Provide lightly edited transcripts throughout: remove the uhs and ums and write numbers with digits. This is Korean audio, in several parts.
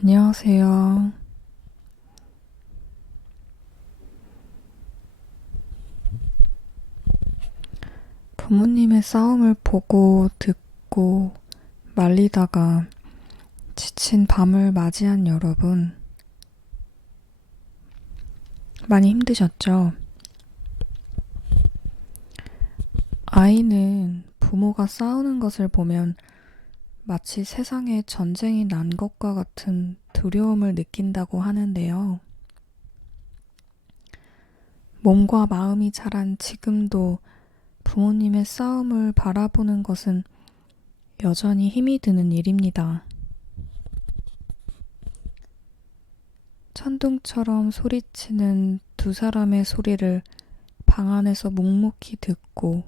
안녕하세요. 부모님의 싸움을 보고 듣고 말리다가 지친 밤을 맞이한 여러분, 많이 힘드셨죠? 아이는 부모가 싸우는 것을 보면 마치 세상에 전쟁이 난 것과 같은 두려움을 느낀다고 하는데요. 몸과 마음이 자란 지금도 부모님의 싸움을 바라보는 것은 여전히 힘이 드는 일입니다. 천둥처럼 소리치는 두 사람의 소리를 방 안에서 묵묵히 듣고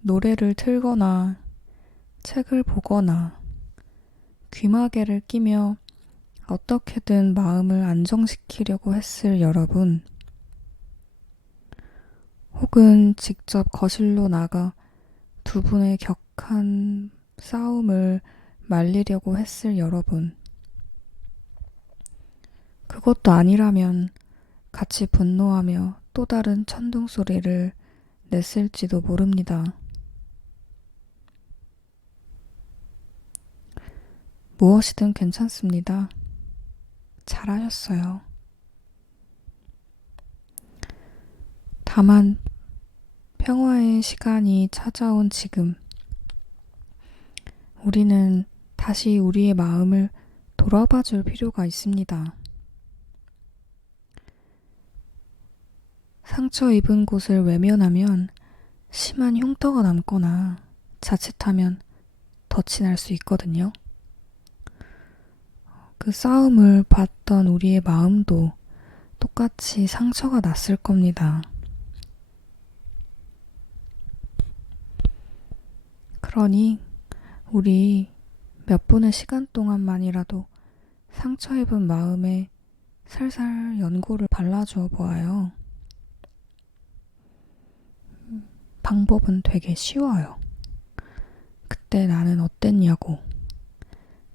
노래를 틀거나 책을 보거나 귀마개를 끼며 어떻게든 마음을 안정시키려고 했을 여러분, 혹은 직접 거실로 나가 두 분의 격한 싸움을 말리려고 했을 여러분, 그것도 아니라면 같이 분노하며 또 다른 천둥 소리를 냈을지도 모릅니다. 무엇이든 괜찮습니다. 잘하셨어요. 다만 평화의 시간이 찾아온 지금, 우리는 다시 우리의 마음을 돌아봐 줄 필요가 있습니다. 상처 입은 곳을 외면하면 심한 흉터가 남거나 자칫하면 덫이 날 수 있거든요. 그 싸움을 봤던 우리의 마음도 똑같이 상처가 났을 겁니다. 그러니 우리 몇 분의 시간 동안만이라도 상처 입은 마음에 살살 연고를 발라주어 보아요. 방법은 되게 쉬워요. 그때 나는 어땠냐고,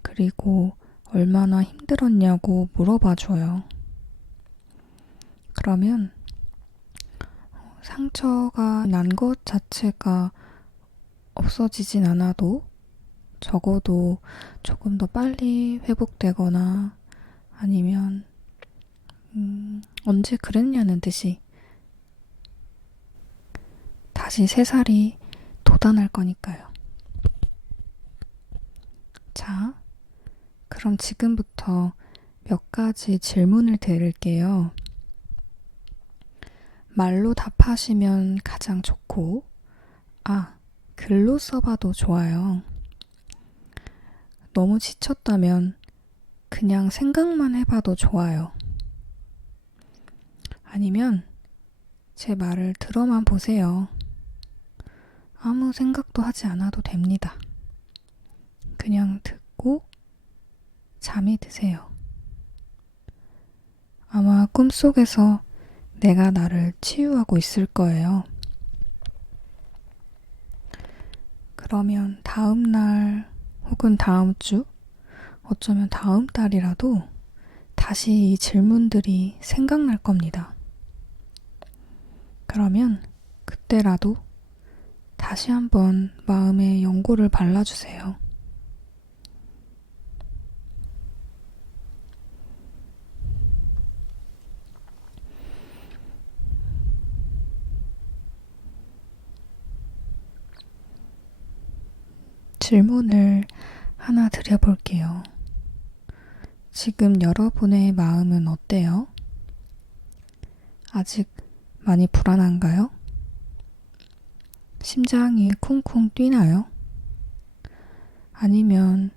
그리고 얼마나 힘들었냐고 물어봐 줘요. 그러면 상처가 난 것 자체가 없어지진 않아도 적어도 조금 더 빨리 회복되거나 아니면 언제 그랬냐는 듯이 다시 새살이 돋아날 거니까요. 자, 그럼 지금부터 몇 가지 질문을 드릴게요. 말로 답하시면 가장 좋고, 글로 써봐도 좋아요. 너무 지쳤다면 그냥 생각만 해봐도 좋아요. 아니면 제 말을 들어만 보세요. 아무 생각도 하지 않아도 됩니다. 그냥 듣고 잠이 드세요. 아마 꿈속에서 내가 나를 치유하고 있을 거예요. 그러면 다음 날 혹은 다음 주, 어쩌면 다음 달이라도 다시 이 질문들이 생각날 겁니다. 그러면 그때라도 다시 한번 마음에 연고를 발라주세요. 질문을 하나 드려볼게요. 지금 여러분의 마음은 어때요? 아직 많이 불안한가요? 심장이 쿵쿵 뛰나요? 아니면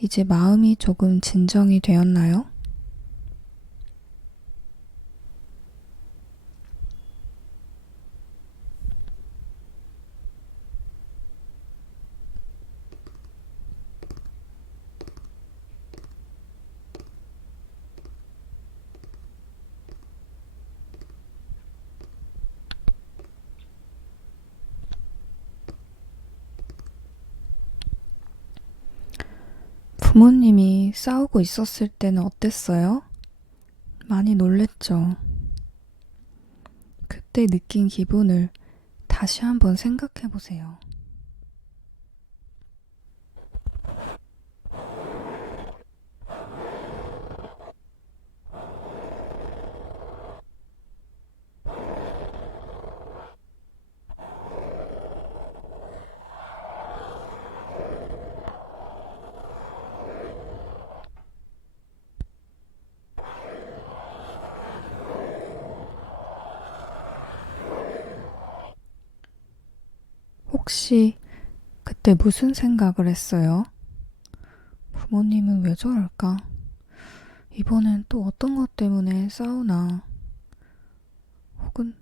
이제 마음이 조금 진정이 되었나요? 부모님이 싸우고 있었을 때는 어땠어요? 많이 놀랬죠. 그때 느낀 기분을 다시 한번 생각해 보세요. 혹시 그때 무슨 생각을 했어요? 부모님은 왜 저럴까? 이번엔 또 어떤 것 때문에 싸우나? 혹은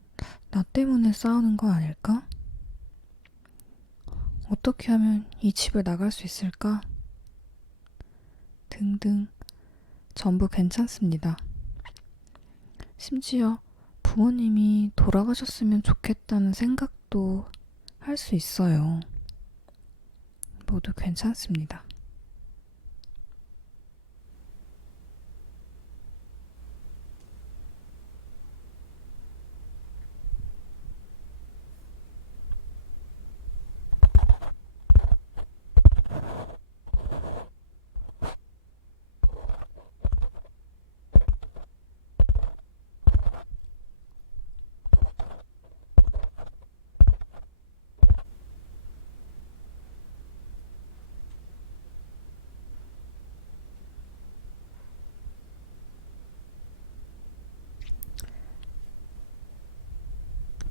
나 때문에 싸우는 거 아닐까? 어떻게 하면 이 집을 나갈 수 있을까? 등등 전부 괜찮습니다. 심지어 부모님이 돌아가셨으면 좋겠다는 생각도 할 수 있어요. 모두 괜찮습니다.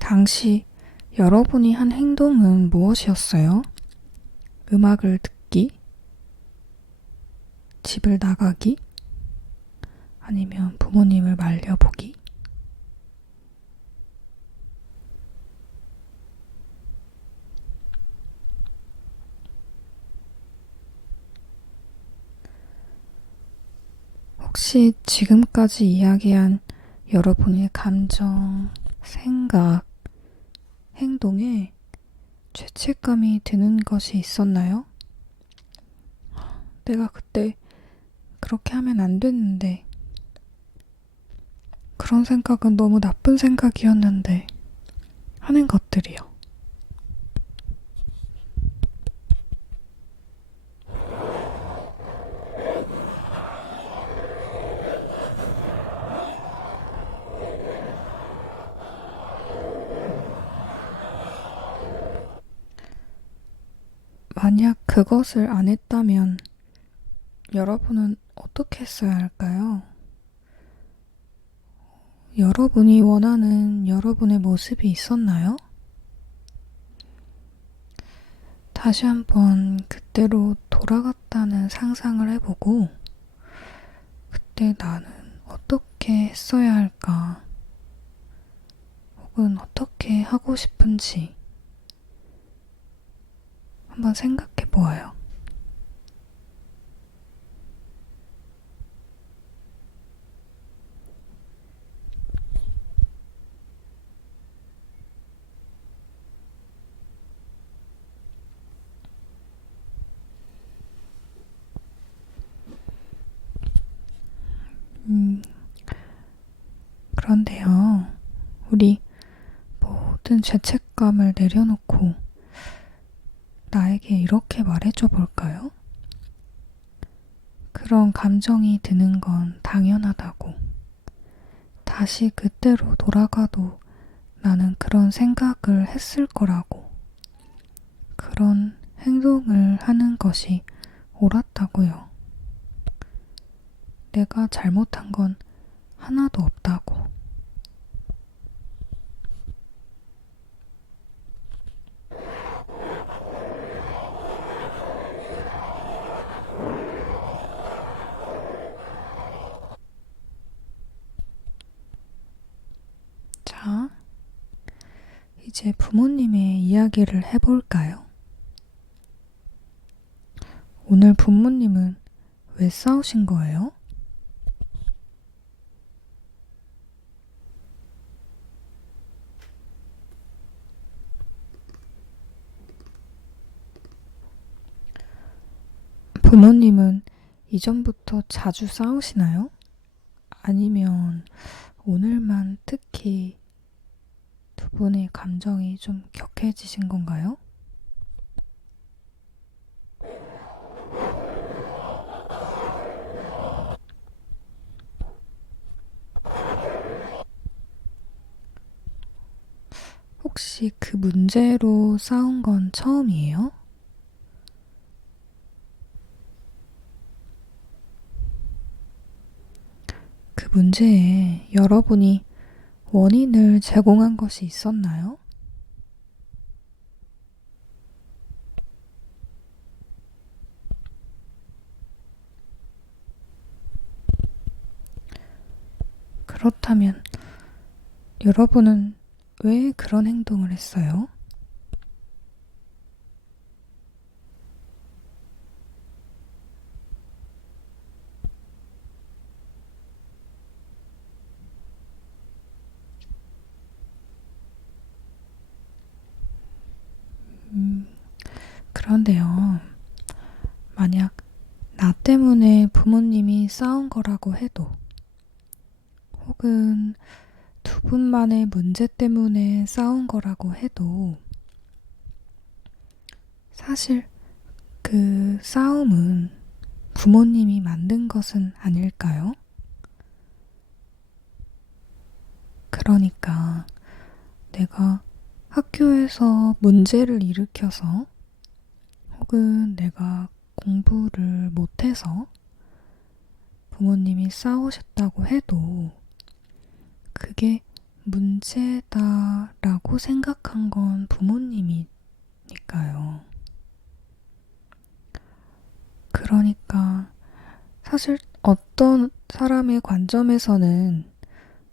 당시 여러분이 한 행동은 무엇이었어요? 음악을 듣기? 집을 나가기? 아니면 부모님을 말려보기? 혹시 지금까지 이야기한 여러분의 감정, 생각, 행동에 죄책감이 드는 것이 있었나요? 내가 그때 그렇게 하면 안 됐는데, 그런 생각은 너무 나쁜 생각이었는데, 하는 것들이요. 만약 그것을 안 했다면 여러분은 어떻게 했어야 할까요? 여러분이 원하는 여러분의 모습이 있었나요? 다시 한번 그때로 돌아갔다는 상상을 해보고, 그때 나는 어떻게 했어야 할까? 혹은 어떻게 하고 싶은지 한번 생각해 보아요. 그런데요, 우리 모든 죄책감을 내려놓고 나에게 이렇게 말해줘 볼까요? 그런 감정이 드는 건 당연하다고. 다시 그때로 돌아가도 나는 그런 생각을 했을 거라고. 그런 행동을 하는 것이 옳았다고요. 내가 잘못한 건 하나도 없다고. 자, 이제 부모님의 이야기를 해볼까요? 오늘 부모님은 왜 싸우신 거예요? 부모님은 이전부터 자주 싸우시나요? 아니면 오늘만 특히 두 분의 감정이 좀 격해지신 건가요? 혹시 그 문제로 싸운 건 처음이에요? 그 문제에 여러분이 원인을 제공한 것이 있었나요? 그렇다면 여러분은 왜 그런 행동을 했어요? 그런데요, 만약 나 때문에 부모님이 싸운 거라고 해도, 혹은 두 분만의 문제 때문에 싸운 거라고 해도, 사실 그 싸움은 부모님이 만든 것은 아닐까요? 그러니까 내가 학교에서 문제를 일으켜서 혹은 내가 공부를 못해서 부모님이 싸우셨다고 해도 그게 문제다라고 생각한 건 부모님이니까요. 그러니까 사실 어떤 사람의 관점에서는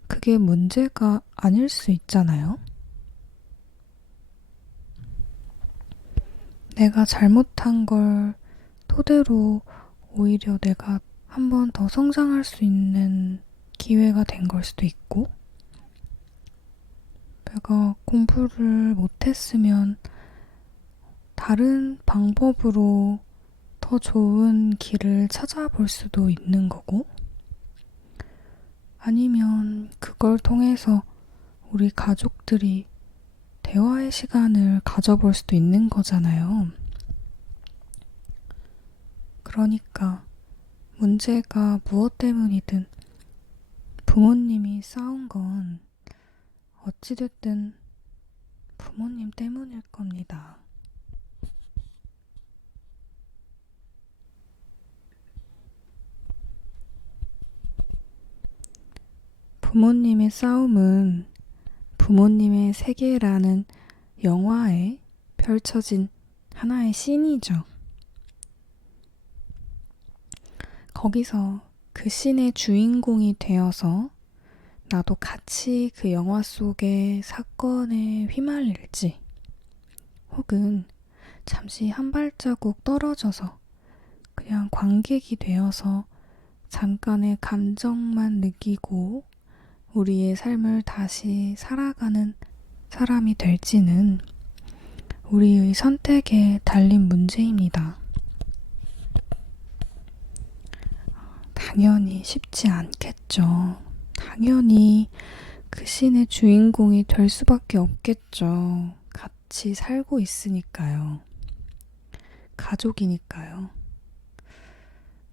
그게 문제가 아닐 수 있잖아요. 내가 잘못한 걸 토대로 오히려 내가 한 번 더 성장할 수 있는 기회가 된 걸 수도 있고, 내가 공부를 못했으면 다른 방법으로 더 좋은 길을 찾아볼 수도 있는 거고, 아니면 그걸 통해서 우리 가족들이 대화의 시간을 가져볼 수도 있는 거잖아요. 그러니까 문제가 무엇 때문이든 부모님이 싸운 건 어찌됐든 부모님 때문일 겁니다. 부모님의 싸움은 부모님의 세계라는 영화에 펼쳐진 하나의 씬이죠. 거기서 그 씬의 주인공이 되어서 나도 같이 그 영화 속의 사건에 휘말릴지, 혹은 잠시 한 발자국 떨어져서 그냥 관객이 되어서 잠깐의 감정만 느끼고 우리의 삶을 다시 살아가는 사람이 될지는 우리의 선택에 달린 문제입니다. 당연히 쉽지 않겠죠. 당연히 그 씬의 주인공이 될 수밖에 없겠죠. 같이 살고 있으니까요. 가족이니까요.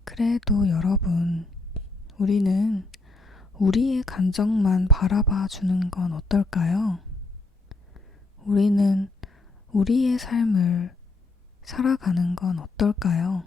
그래도 여러분, 우리는 우리의 감정만 바라봐 주는 건 어떨까요? 우리는 우리의 삶을 살아가는 건 어떨까요?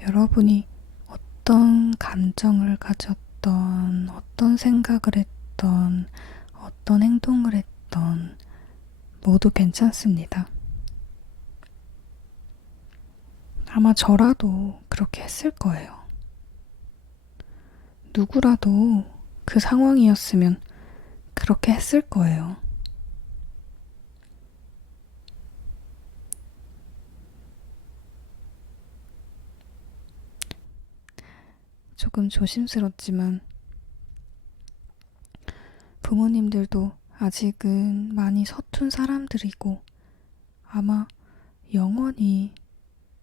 여러분이 어떤 감정을 가졌던, 어떤 생각을 했던, 어떤 행동을 했던, 모두 괜찮습니다. 아마 저라도 그렇게 했을 거예요. 누구라도 그 상황이었으면 그렇게 했을 거예요. 조금 조심스럽지만 부모님들도 아직은 많이 서툰 사람들이고 아마 영원히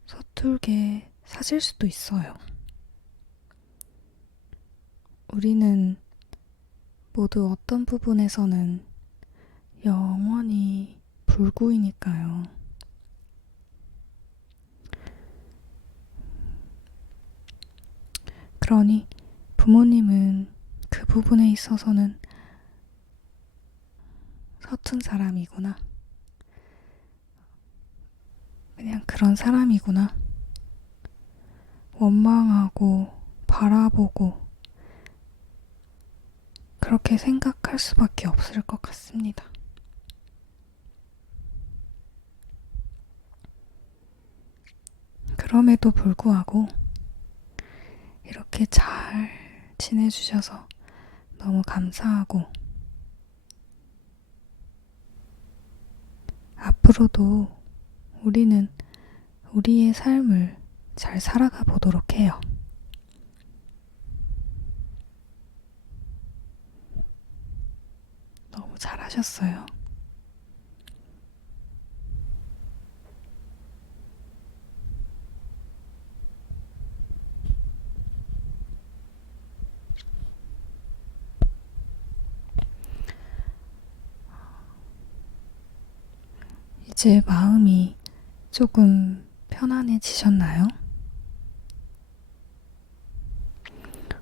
서툴게 사실 수도 있어요. 우리는 모두 어떤 부분에서는 영원히 불구이니까요. 그러니 부모님은 그 부분에 있어서는 서툰 사람이구나. 그냥 그런 사람이구나. 원망하고 바라보고 그렇게 생각할 수밖에 없을 것 같습니다. 그럼에도 불구하고 이렇게 잘 지내주셔서 너무 감사하고 앞으로도 우리는 우리의 삶을 잘 살아가 보도록 해요. 너무 잘하셨어요. 이제 마음이 조금 편안해지셨나요?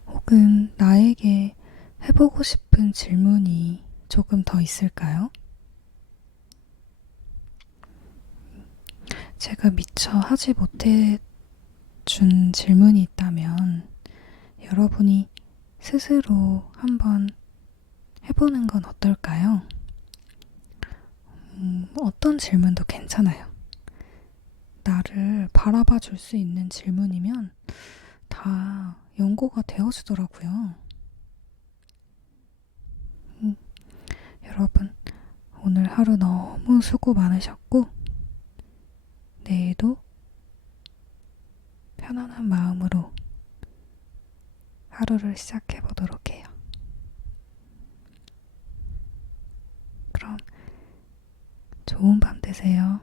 혹은 나에게 해보고 싶은 질문이 조금 더 있을까요? 제가 미처 하지 못해 준 질문이 있다면 여러분이 스스로 한번 해보는 건 어떨까요? 어떤 질문도 괜찮아요. 나를 바라봐 줄 수 있는 질문이면 다 연고가 되어주더라고요. 여러분, 오늘 하루 너무 수고 많으셨고, 내일도 편안한 마음으로 하루를 시작해 보도록 해요. 그럼 좋은 밤 되세요.